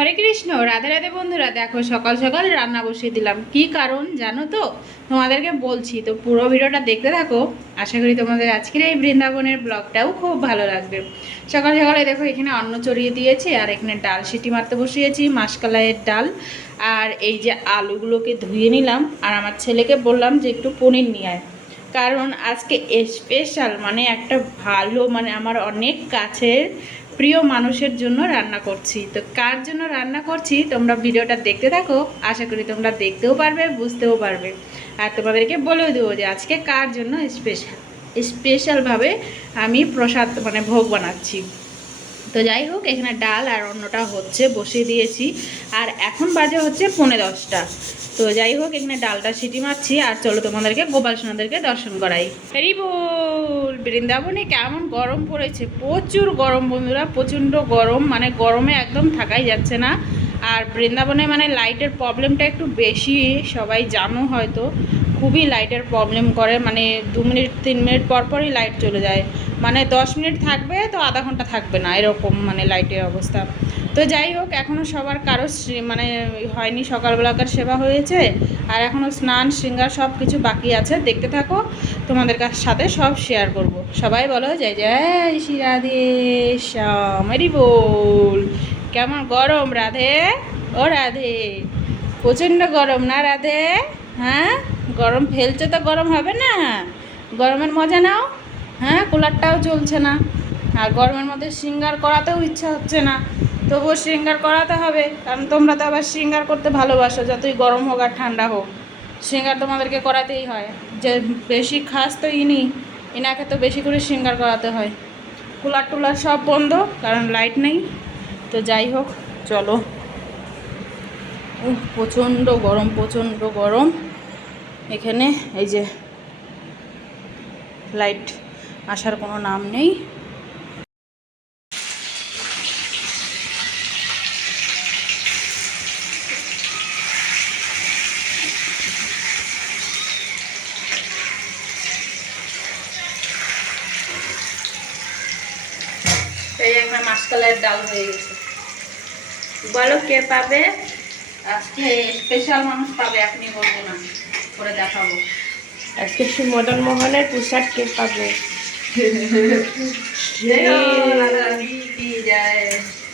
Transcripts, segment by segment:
হরে কৃষ্ণ, রাধে রাধে বন্ধুরা। দেখো সকাল সকাল রান্না বসিয়ে দিলাম। কি কারণ জানো তো? তোমাদেরকে বলছি, তো পুরো ভিডিওটা দেখতে থাকো। আশা করি তোমাদের আজকের এই বৃন্দাবনের ব্লগটাও খুব ভালো লাগবে। সকাল সকালে দেখো এখানে অন্ন চড়িয়ে দিয়েছি, আর এখানে ডাল সিটি মারতে বসিয়েছি, মাসকলাইয়ের ডাল। আর এই যে আলুগুলোকে ধুয়ে নিলাম, আর আমার ছেলেকে বললাম যে একটু পনির নিয়ে আয়, কারণ আজকে স্পেশাল মানে একটা ভালো মানে আমার অনেক কাছের প্রিয় মানুষের জন্য রান্না করছি। তো কার জন্য রান্না করছি তোমরা ভিডিওটা দেখতে থাকো। আশা করি তোমরা দেখতেও পারবে, বুঝতেও পারবে। আর তোমাদেরকে বলেও দেবো যে আজকে কার জন্য স্পেশালভাবে আমি প্রসাদ মানে ভোগ বানাচ্ছি। তো যাই হোক, এখানে ডাল আর অন্যটা হচ্ছে, বসিয়ে দিয়েছি। আর এখন বাজে হচ্ছে 10:45। তো যাই হোক, এখানে ডালটা সিটি মারছি। আর চলো তোমাদেরকে গোপাল সোনাদেরকে দর্শন করাই। হরি বল। বৃন্দাবনে কেমন গরম পড়েছে, প্রচুর গরম বন্ধুরা, প্রচণ্ড গরম, মানে গরমে একদম থাকাই যাচ্ছে না। আর বৃন্দাবনে মানে লাইটের প্রবলেমটা একটু বেশি, সবাই জানো হয়তো। খুবই লাইটের প্রবলেম করে, মানে 2 মিনিট 3 মিনিট পর পরই লাইট চলে যায়। মানে 10 মিনিট থাকবে তো আধা ঘন্টা থাকবে না, এরকম মানে লাইটের অবস্থা। তো যাই হোক, এখনও সবার কারো মানে হয়নি, সকালবেলাকার সেবা হয়েছে, আর এখনও স্নান শৃঙ্গার সব কিছু বাকি আছে। দেখতে থাকো, তোমাদের সাথে সব শেয়ার করব। সবাই বলো জয় জয় শ্রী রাধে শ্যাম। হরি বল। কেমন গরম রাধে, ও রাধে, প্রচণ্ড গরম না রাধে? হ্যাঁ, গরম ফেলছে তো গরম হবে না? গরমের মজা নাও। হ্যাঁ, কুলারটাও চলছে না, আর গরমের মধ্যে শৃঙ্গার করাতেও ইচ্ছা হচ্ছে না, তবুও শৃঙ্গার করাতে হবে, কারণ তোমরা তো আবার শৃঙ্গার করতে ভালোবাসো, যতই গরম হোক আর ঠান্ডা হোক শৃঙ্গার তোমাদেরকে করাতেই হয়। যে বেশি খাস তো এনাকে তো বেশি করে শৃঙ্গার করাতে হয়। কুলার টুলার সব বন্ধ, কারণ লাইট নেই। তো যাই হোক, চলো। প্রচণ্ড গরম, প্রচণ্ড গরম। এখানে এই যে লাইট আসার কোনো নাম নেই। এই একটা মাসকলাইয়ের ডাল হয়ে গেছে। বলো কে পাবে? আজকে স্পেশাল মানুষ পাবে, আপনি বলবো না, করে দেখাবো। আজকে শ্রী মদন মোহনের প্রসাদ কে পাবে?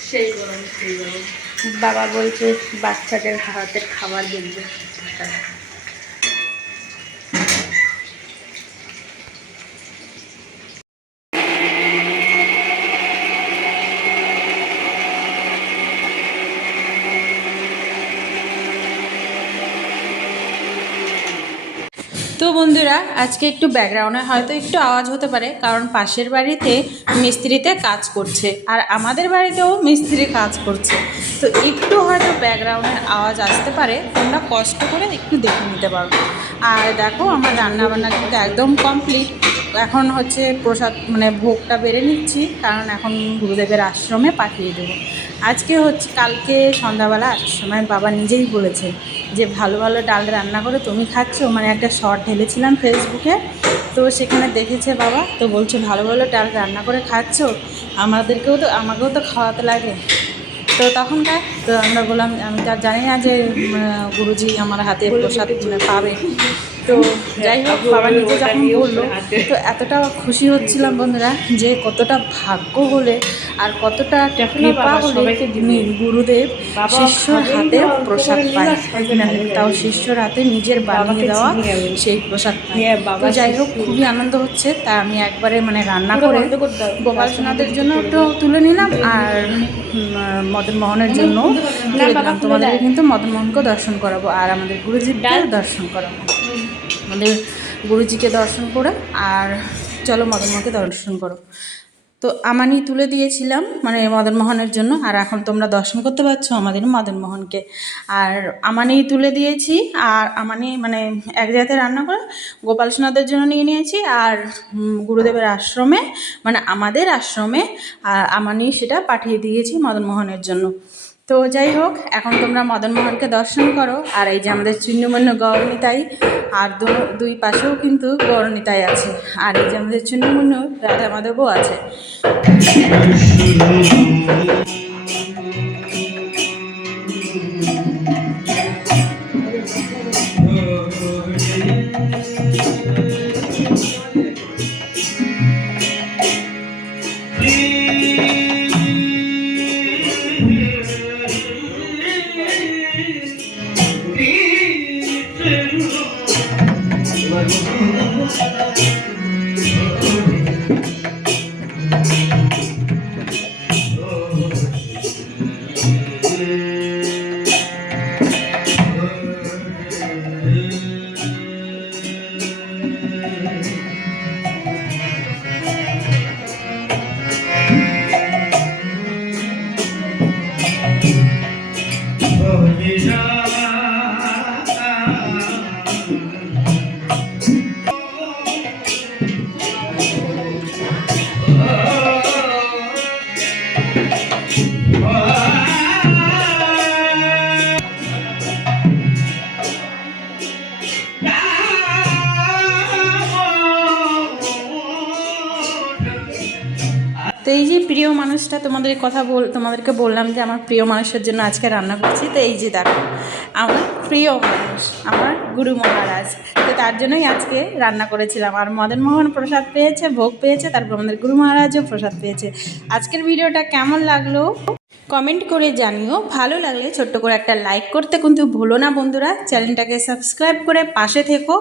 সেই গরম, সেই গরম। বাবা বলছে বাচ্চাদের হাতের খাবার দিচ্ছে। তো বন্ধুরা, আজকে একটু ব্যাকগ্রাউন্ডে হয়তো একটু আওয়াজ হতে পারে, কারণ পাশের বাড়িতে মিস্ত্রিতে কাজ করছে, আর আমাদের বাড়িতেও মিস্ত্রি কাজ করছে। তো একটু হয়তো ব্যাকগ্রাউন্ডের আওয়াজ আসতে পারে, তোমরা কষ্ট করে একটু দেখে নিতে পারো। আর দেখো, আমার রান্নাবান্না কিন্তু একদম কমপ্লিট। এখন হচ্ছে প্রসাদ মানে ভোগটা বেড়ে নিচ্ছি, কারণ এখন গুরুদেবের আশ্রমে পাঠিয়ে দেবো। আজকে হচ্ছে কালকে সন্ধ্যাবেলা আসার সময় বাবা নিজেই বলেছে যে ভালো ভালো ডাল রান্না করে তুমি খাচ্ছ, মানে একটা শর্ট ঢেলেছিলাম ফেসবুকে, তো সেখানে দেখেছে বাবা, তো বলছে ভালো ভালো ডাল রান্না করে খাচ্ছ, আমাকেও তো খাওয়াতে লাগে। তো তখনকার তো আমরা বললাম, আমি তো আর জানি না যে গুরুজি আমার হাতে প্রসাদ পাবে। তো যাই হোক, বাবা নিজে যখন বললো, তো এতটা খুশি হচ্ছিলাম বন্ধুরা, যে কতটা ভাগ্য হলে আর কতটা কৃপা হলে গুরুদেব শিষ্যর হাতে প্রসাদ পায়, তাও শিষ্যর হাতে নিজের বানিয়ে দেওয়া সেই প্রসাদ পায়। তো যাই হোক, খুবই আনন্দ হচ্ছে। তা আমি একবারে মানে রান্না করে গোপাল সোনাদের জন্য একটু তুলে নিলাম, আর মদন মোহনের জন্য তুলে দিলাম। তোমাদেরকে কিন্তু মদন মোহনকেও দর্শন করাবো, আর আমাদের গুরুজিকেও দর্শন করাবো। আমাদের গুরুজিকে দর্শন করে আর চলো মদন মোহনকে দর্শন করো। তো আমানি তুলে দিয়েছিলাম মানে মদন মোহনের জন্য, আর এখন তোমরা দর্শন করতে পারছো আমাদের মদন মোহনকে। আর আমানি তুলে দিয়েছি, আর আমানি মানে এক জায়গাতে রান্না করে গোপাল সোনাদের জন্য নিয়ে নিয়েছি, আর গুরুদেবের আশ্রমে মানে আমাদের আশ্রমে আমানি সেটা পাঠিয়ে দিয়েছি মদন মোহনের জন্য। তো যাই হোক, এখন তোমরা মদন মোহনকে দর্শন করো। আর এই যে আমাদের চিন্নমন্য গৌরনিতাই, আর দুই পাশেও কিন্তু গৌরনিতাই আছে, আর এই যে আমাদের চিন্নমন্য রাধা মাধবও আছে। তো এই যে প্রিয় মানুষটা তোমাদেরকে বললাম যে আমার প্রিয় মানুষের জন্য আজকে রান্না করছি। তো এই যে দেখো আমার প্রিয় মানুষ, আমার গুরু মহারাজ, তো তার জন্যই আজকে রান্না করেছিলাম। আর মদন মোহন প্রসাদ পেয়েছে, ভোগ পেয়েছে, তারপর আমাদের গুরু মহারাজও প্রসাদ পেয়েছে। আজকের ভিডিওটা কেমন লাগলো কমেন্ট করে জানিও। ভালো লাগলে ছোট্ট করে একটা লাইক করতে কিন্তু ভুলো না বন্ধুরা। চ্যানেলটাকে সাবস্ক্রাইব করে পাশে থেকো,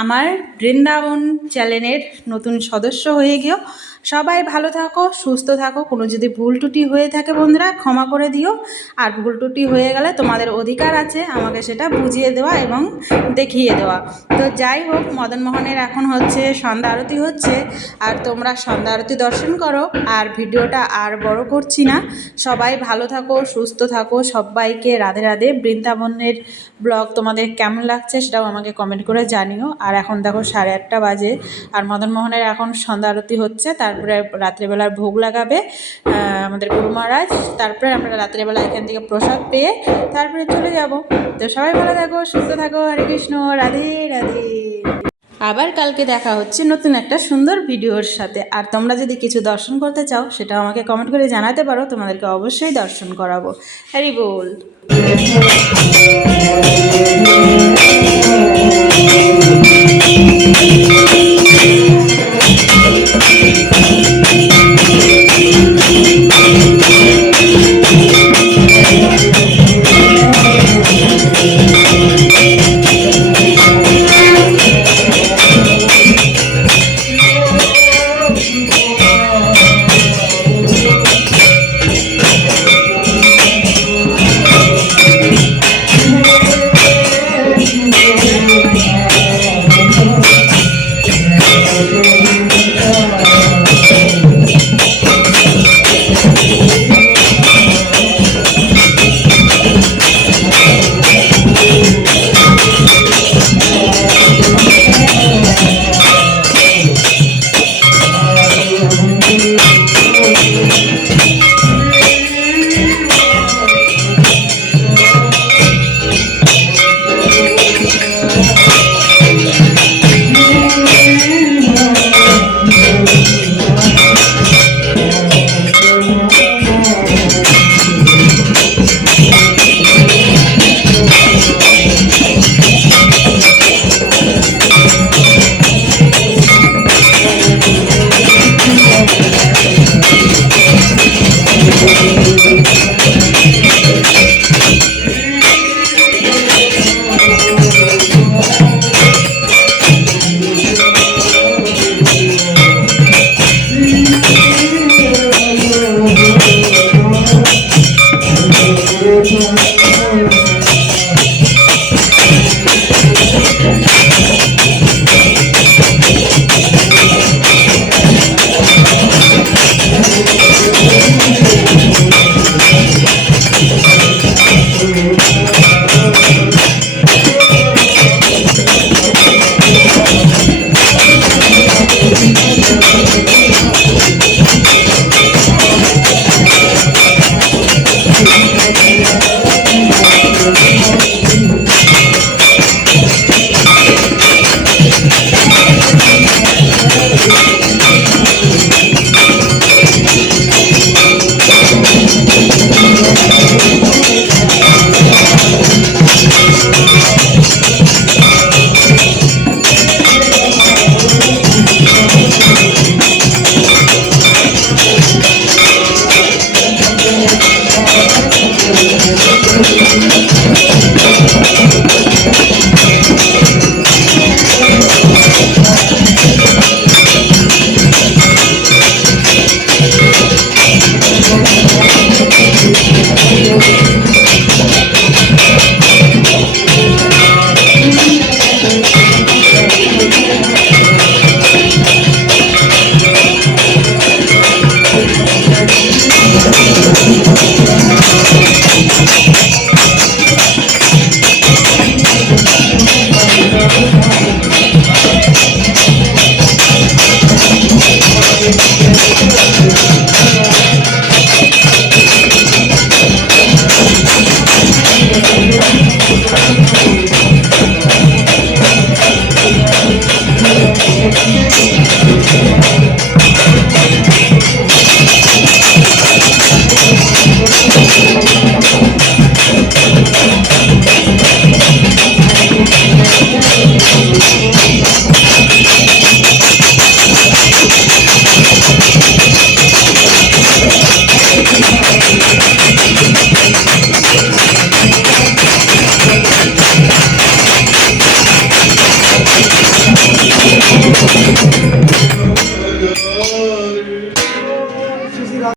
আমার বৃন্দাবন চ্যানেলের নতুন সদস্য হয়ে গিয়েও। সবাই ভালো থাকো, সুস্থ থাকো। কোনো যদি ভুল ত্রুটি হয়ে থাকে বন্ধুরা ক্ষমা করে দিও। আর ভুল ত্রুটি হয়ে গেলে তোমাদের অধিকার আছে আমাকে সেটা বুঝিয়ে দেওয়া এবং দেখিয়ে দেওয়া। তো যাই হোক, মদন মোহনের এখন হচ্ছে সন্ধ্যা আরতি হচ্ছে, আর তোমরা সন্ধ্যা আরতি দর্শন করো। আর ভিডিওটা আর বড় করছি না। সবাই ভালো থাকো, সুস্থ থাকো। সবাইকে রাধে রাধে। বৃন্দাবনের ব্লগ তোমাদের কেমন লাগছে সেটাও আমাকে কমেন্ট করে জানিও। আর এখন দেখো 8:30 বাজে, আর মদন মোহনের এখন সন্ধ্যা আরতি হচ্ছে। তারপরে রাত্রেবেলার ভোগ লাগাবে আমাদের গুরু মহারাজ। তারপরে আমরা রাত্রেবেলা এখান থেকে প্রসাদ পেয়ে তারপরে চলে যাব। তো সবাই ভালো থাকো, সুস্থ থাকো। হরে কৃষ্ণ, রাধে রাধে। আবার কালকে দেখা হচ্ছে নতুন একটা সুন্দর ভিডিওর সাথে। আর তোমরা যদি কিছু দর্শন করতে চাও সেটাও আমাকে কমেন্ট করে জানাতে পারো, তোমাদেরকে অবশ্যই দর্শন করাবো। হরি বল।